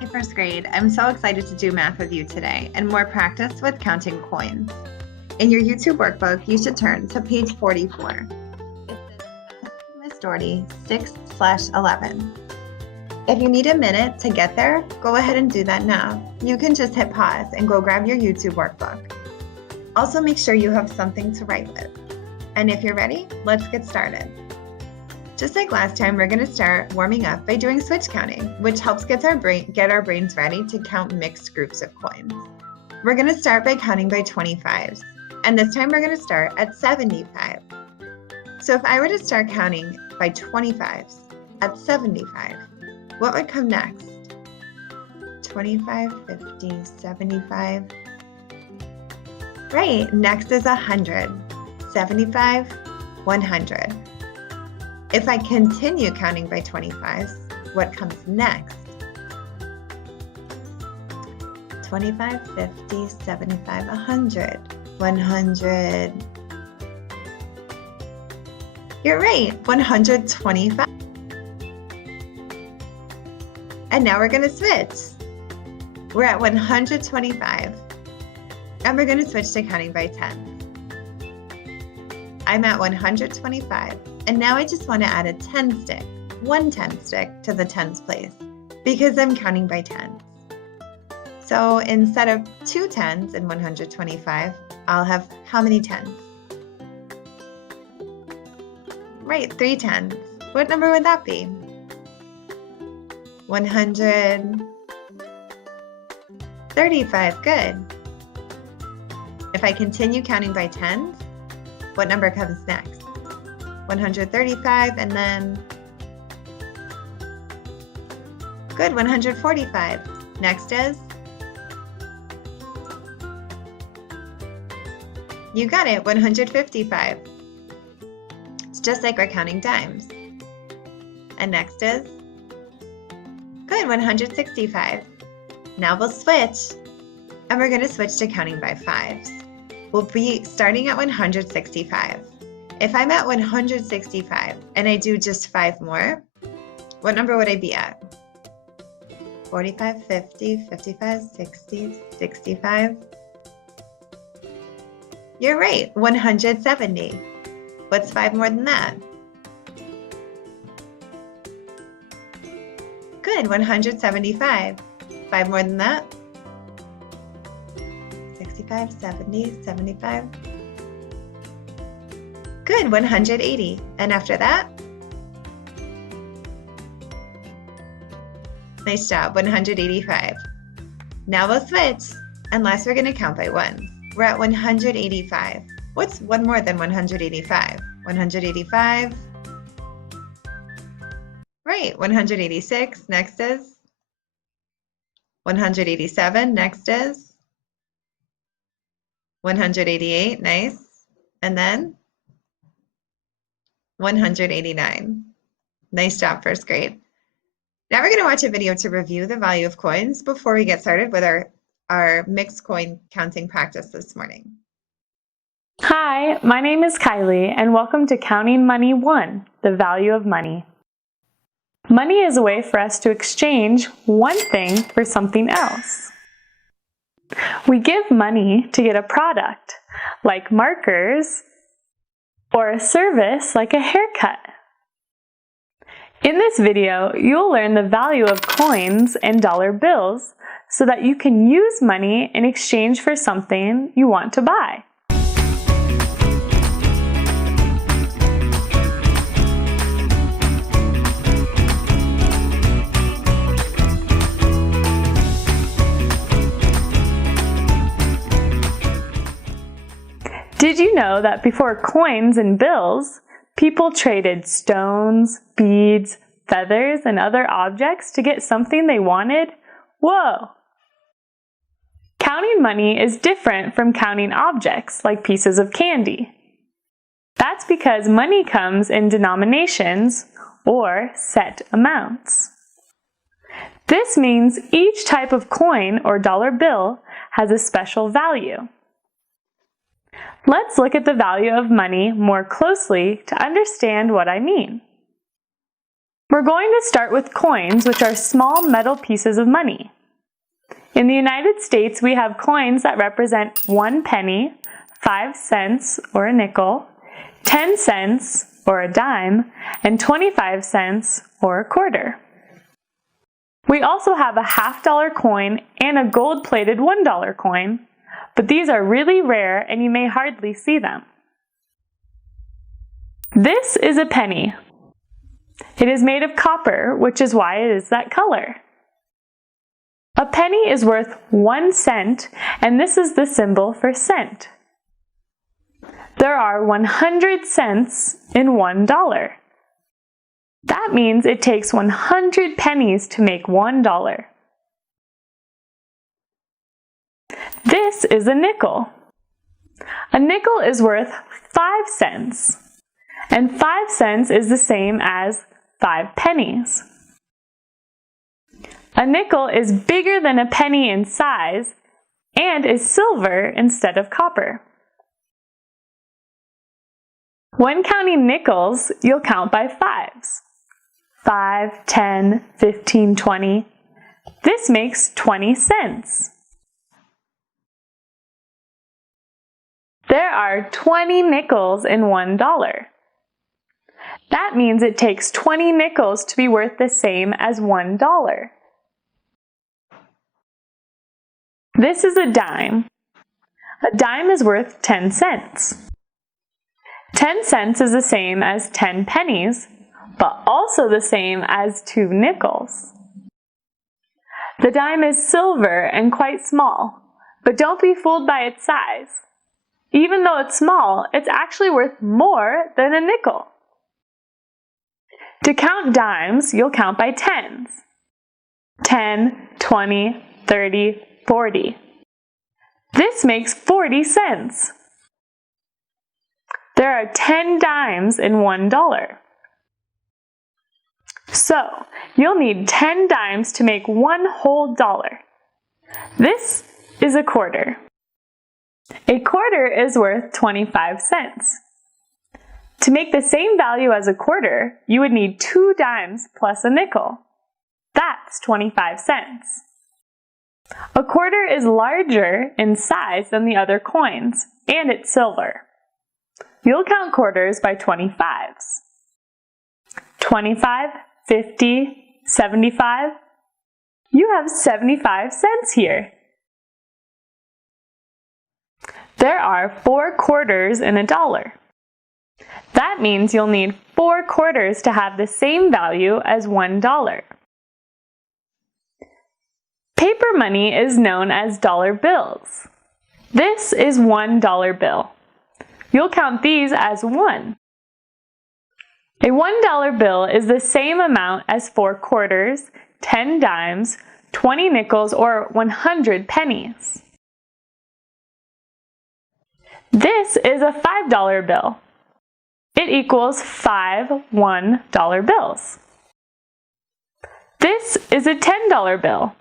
Hey, first grade, I'm so excited to do math with you today and more practice with counting coins. In your YouTube workbook, you should turn to page 44. It says Miss Doherty 6/11. If you need a minute to get there, go ahead and do that now. You can just hit pause and go grab your YouTube workbook. Also make sure you have something to write with. And if you're ready, let's get started. Just like last time, we're going to start warming up by doing switch counting, which helps get our brains ready to count mixed groups of coins. We're going to start by counting by 25s, and this time we're going to start at 75. So if I were to start counting by 25s at 75, what would come next? 25, 50, 75. Right, next is 100, 75, 100. If I continue counting by 25s, what comes next? 25, 50, 75, 100, 100. You're right, 125. And now we're going to switch. We're at 125, and we're going to switch to counting by 10s. I'm at 125. And now I just want to add a 10 stick, one 10 stick to the tens place because I'm counting by tens. So instead of 2 10s in 125, I'll have how many tens? Right, 3 10s. What number would that be? 135, good. If I continue counting by tens, what number comes next? 135, and then, good, 145. Next is, you got it, 155. It's just like we're counting dimes. And next is, good, 165. Now we'll switch, and we're going to switch to counting by 5s. We'll be starting at 165. If I'm at 165 and I do just 5 more, what number would I be at? 45, 50, 55, 60, 65. You're right, 170. What's 5 more than that? Good, 175. 5 more than that? 65, 70, 75. Good, 180. And after that? Nice job, 185. Now we'll switch, and last we're going to count by ones. We're at 185. What's one more than 185? 185. Right, 186. Next is 187. Next is 188. Nice. And then 189. Nice job, first grade. Now we're going to watch a video to review the value of coins before we get started with our mixed coin counting practice this morning. Hi, my name is Kylie, and welcome to Counting Money 1, the value of money. Money is a way for us to exchange one thing for something else. We give money to get a product, like markers, or a service like a haircut. In this video, you'll learn the value of coins and dollar bills so that you can use money in exchange for something you want to buy. Did you know that before coins and bills, people traded stones, beads, feathers, and other objects to get something they wanted? Whoa! Counting money is different from counting objects like pieces of candy. That's because money comes in denominations or set amounts. This means each type of coin or dollar bill has a special value. Let's look at the value of money more closely to understand what I mean. We're going to start with coins, which are small metal pieces of money. In the United States, we have coins that represent 1 penny, 5 cents or a nickel, 10 cents or a dime, and 25 cents or a quarter. We also have a $50 coin and a gold-plated $1 coin, but these are really rare and you may hardly see them. This is a penny. It is made of copper, which is why it is that color. A penny is worth 1 cent, and this is the symbol for cent. There are 100 cents in $1. That means it takes 100 pennies to make $1. This is a nickel. A nickel is worth 5 cents, and 5 cents is the same as 5 pennies. A nickel is bigger than a penny in size and is silver instead of copper. When counting nickels, you'll count by fives. 5, 10, 15, 20. This makes 20 cents. There are 20 nickels in $1. That means it takes 20 nickels to be worth the same as $1. This is a dime. A dime is worth 10 cents. 10 cents is the same as 10 pennies, but also the same as 2 nickels. The dime is silver and quite small, but don't be fooled by its size. Even though it's small, it's actually worth more than a nickel. To count dimes, you'll count by tens. 10, 20, 30, 40. This makes 40 cents. There are 10 dimes in $1. So, you'll need 10 dimes to make 1 whole dollar. This is a quarter. A quarter is worth 25 cents. To make the same value as a quarter, you would need 2 dimes plus a nickel. That's 25 cents. A quarter is larger in size than the other coins, and it's silver. You'll count quarters by 25s. 25, 50, 75. You have 75 cents here. There are 4 quarters in a dollar. That means you'll need 4 quarters to have the same value as $1. Paper money is known as dollar bills. This is $1 bill. You'll count these as 1. A $1 bill is the same amount as 4 quarters, 10 dimes, 20 nickels, or 100 pennies. This is a $5 bill. It equals 5 $1 bills. This is a $10 bill.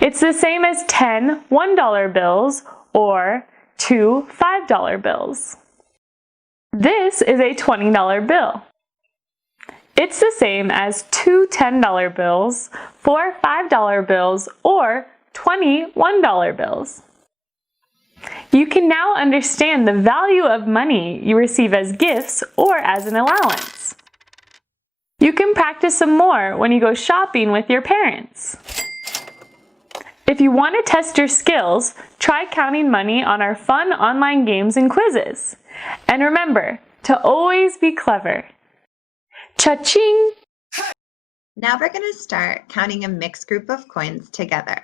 It's the same as 10 $1 bills or 2 $5 bills. This is a $20 bill. It's the same as 2 $10 bills, 4 $5 bills, or 20 $1 bills. You can now understand the value of money you receive as gifts or as an allowance. You can practice some more when you go shopping with your parents. If you want to test your skills, try counting money on our fun online games and quizzes. And remember to always be clever. Cha-ching! Now we're going to start counting a mixed group of coins together.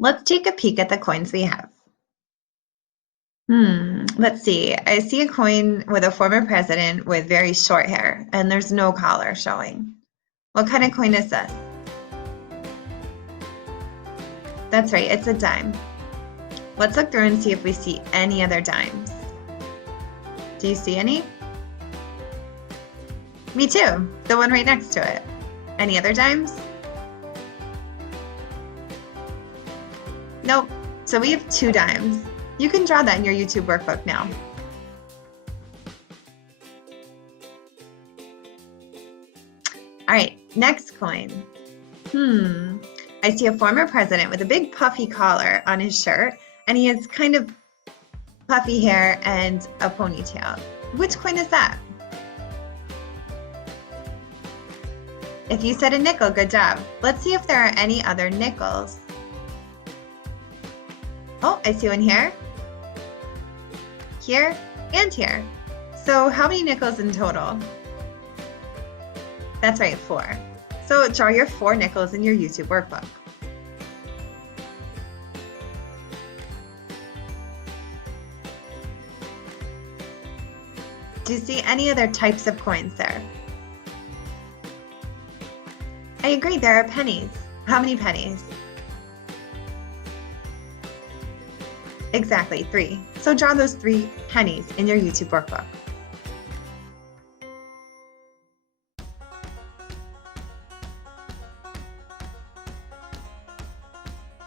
Let's take a peek at the coins we have. Let's see. I see a coin with a former president with very short hair, and there's no collar showing. What kind of coin is this? That's right, it's a dime. Let's look through and see if we see any other dimes. Do you see any? Me too, the one right next to it. Any other dimes? Nope, so we have 2 dimes. You can draw that in your YouTube workbook now. All right, next coin. I see a former president with a big puffy collar on his shirt, and he has kind of puffy hair and a ponytail. Which coin is that? If you said a nickel, good job. Let's see if there are any other nickels. Oh, I see one here, and here. So how many nickels in total? That's right, 4. So draw your 4 nickels in your YouTube workbook. Do you see any other types of coins there? I agree, there are pennies. How many pennies? Exactly, 3. So draw those 3 pennies in your YouTube workbook.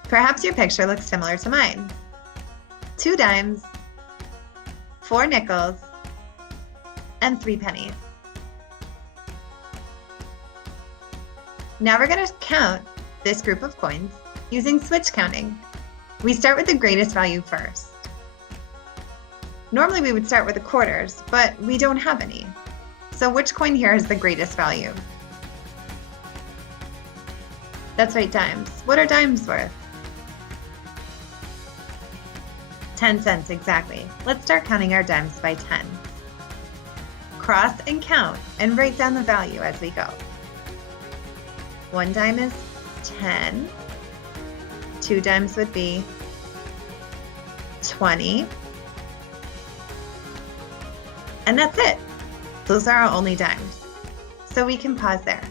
Perhaps your picture looks similar to mine. 2 dimes, 4 nickels, and 3 pennies. Now we're going to count this group of coins using switch counting. We start with the greatest value first. Normally we would start with the quarters, but we don't have any. So which coin here is the greatest value? That's right, dimes. What are dimes worth? 10 cents, exactly. Let's start counting our dimes by 10. Cross and count and write down the value as we go. 1 dime is 10. 2 dimes would be 20. And that's it. Those are our only dimes. So we can pause there.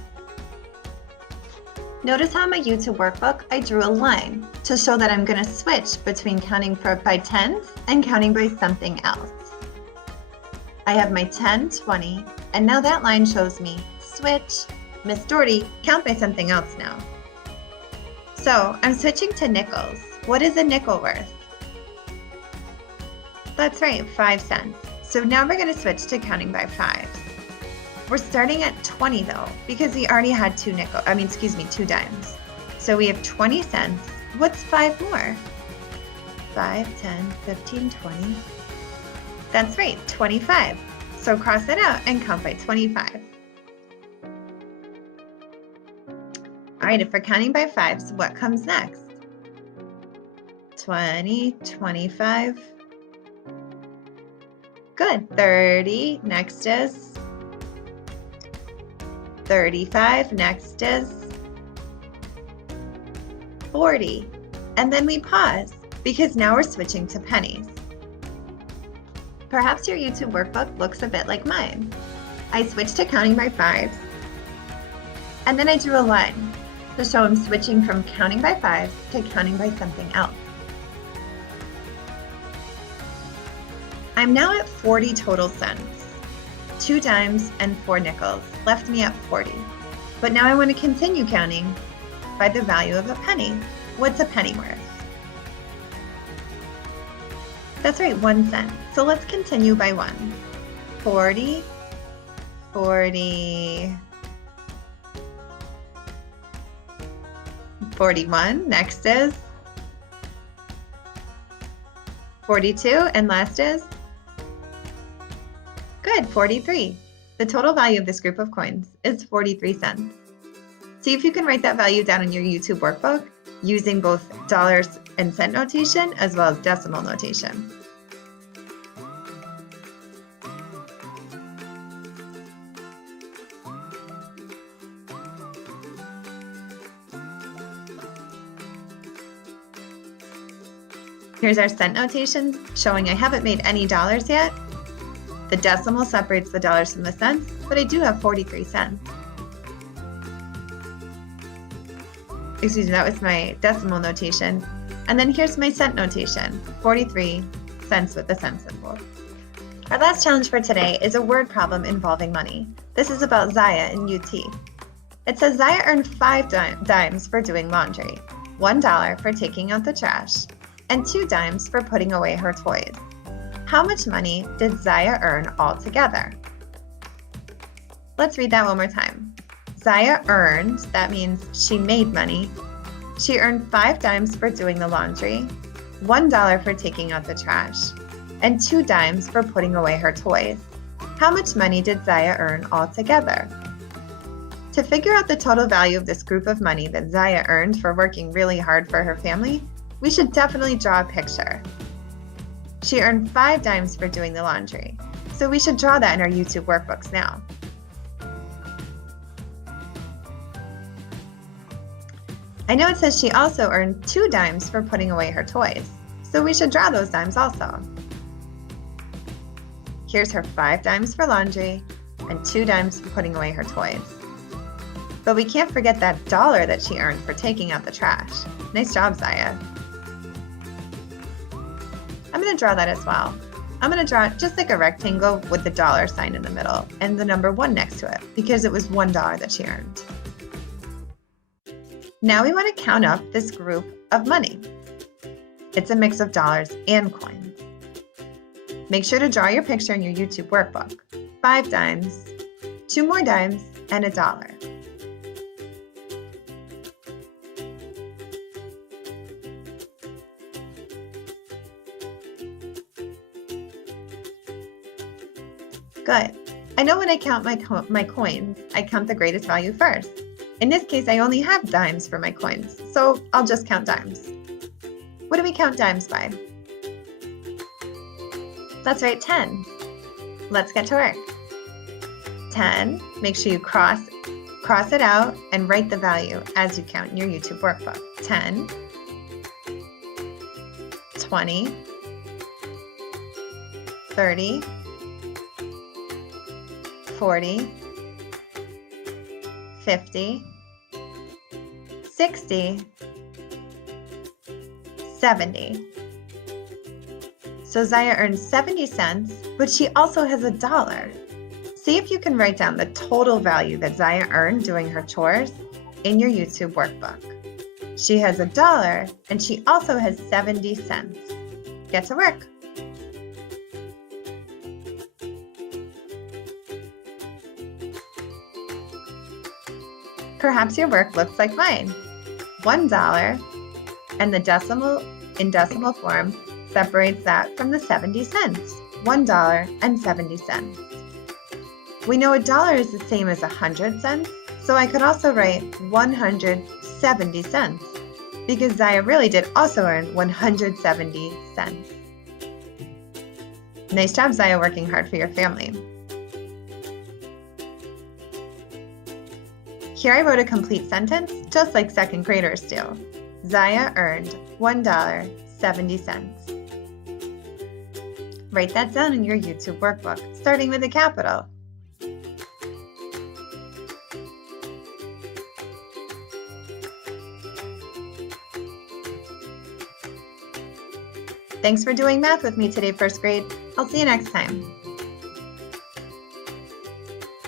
Notice how in my YouTube workbook, I drew a line to show that I'm going to switch between counting by tens and counting by something else. I have my 10, 20, and now that line shows me switch, Miss Doherty, count by something else now. So I'm switching to nickels. What is a nickel worth? That's right, 5 cents. So now we're going to switch to counting by fives. We're starting at 20 though, because we already had 2 dimes. So we have 20 cents. What's 5 more? 5, 10, 15, 20. That's right, 25. So cross it out and count by 25. All right, if we're counting by fives, what comes next? 20, 25. Good, 30. Next is 35. Next is 40. And then we pause because now we're switching to pennies. Perhaps your YouTube workbook looks a bit like mine. I switched to counting by fives, and then I drew a line to show I'm switching from counting by fives to counting by something else. I'm now at 40 total cents. 2 dimes and 4 nickels left me at 40. But now I want to continue counting by the value of a penny. What's a penny worth? That's right, 1 cent. So let's continue by 1. 40, 40, 41. Next is 42, and last is good, 43. The total value of this group of coins is 43 cents. See if you can write that value down in your YouTube workbook using both dollars and cent notation as well as decimal notation. Here's our cent notation showing I haven't made any dollars yet. The decimal separates the dollars from the cents, but I do have 43 cents. Excuse me, that was my decimal notation. And then here's my cent notation, 43 cents with the cent symbol. Our last challenge for today is a word problem involving money. This is about Zaya in UT. It says Zaya earned 5 dimes for doing laundry, $1 for taking out the trash, and 2 dimes for putting away her toys. How much money did Zaya earn altogether? Let's read that one more time. Zaya earned, that means she made money. She earned 5 dimes for doing the laundry, $1 for taking out the trash, and 2 dimes for putting away her toys. How much money did Zaya earn altogether? To figure out the total value of this group of money that Zaya earned for working really hard for her family, we should definitely draw a picture. She earned 5 dimes for doing the laundry, so we should draw that in our YouTube workbooks now. I know it says she also earned 2 dimes for putting away her toys, so we should draw those dimes also. Here's her 5 dimes for laundry and 2 dimes for putting away her toys. But we can't forget that $1 that she earned for taking out the trash. Nice job, Zaya. I'm going to draw that as well. I'm going to draw it just like a rectangle with the dollar sign in the middle and the number 1 next to it because it was $1 that she earned. Now we want to count up this group of money. It's a mix of dollars and coins. Make sure to draw your picture in your YouTube workbook. 5 dimes, 2 more dimes, and $1. Good. I know when I count my coins, I count the greatest value first. In this case, I only have dimes for my coins, so I'll just count dimes. What do we count dimes by? That's right, 10. Let's get to work. 10, make sure you cross it out and write the value as you count in your YouTube workbook. 10, 20, 30, 40, 50, 60, 70. So Zaya earned 70 cents, but she also has $1. See if you can write down the total value that Zaya earned doing her chores in your YouTube workbook. She has $1 and she also has 70 cents. Get to work. Perhaps your work looks like mine. $1 and the decimal in decimal form separates that from the 70 cents. $1.70. We know $1 is the same as 100 cents, so I could also write 170 cents because Zaya really did also earn 170 cents. Nice job, Zaya, working hard for your family. Here I wrote a complete sentence, just like second graders do. Zaya earned $1.70. Write that down in your YouTube workbook, starting with a capital. Thanks for doing math with me today, first grade. I'll see you next time.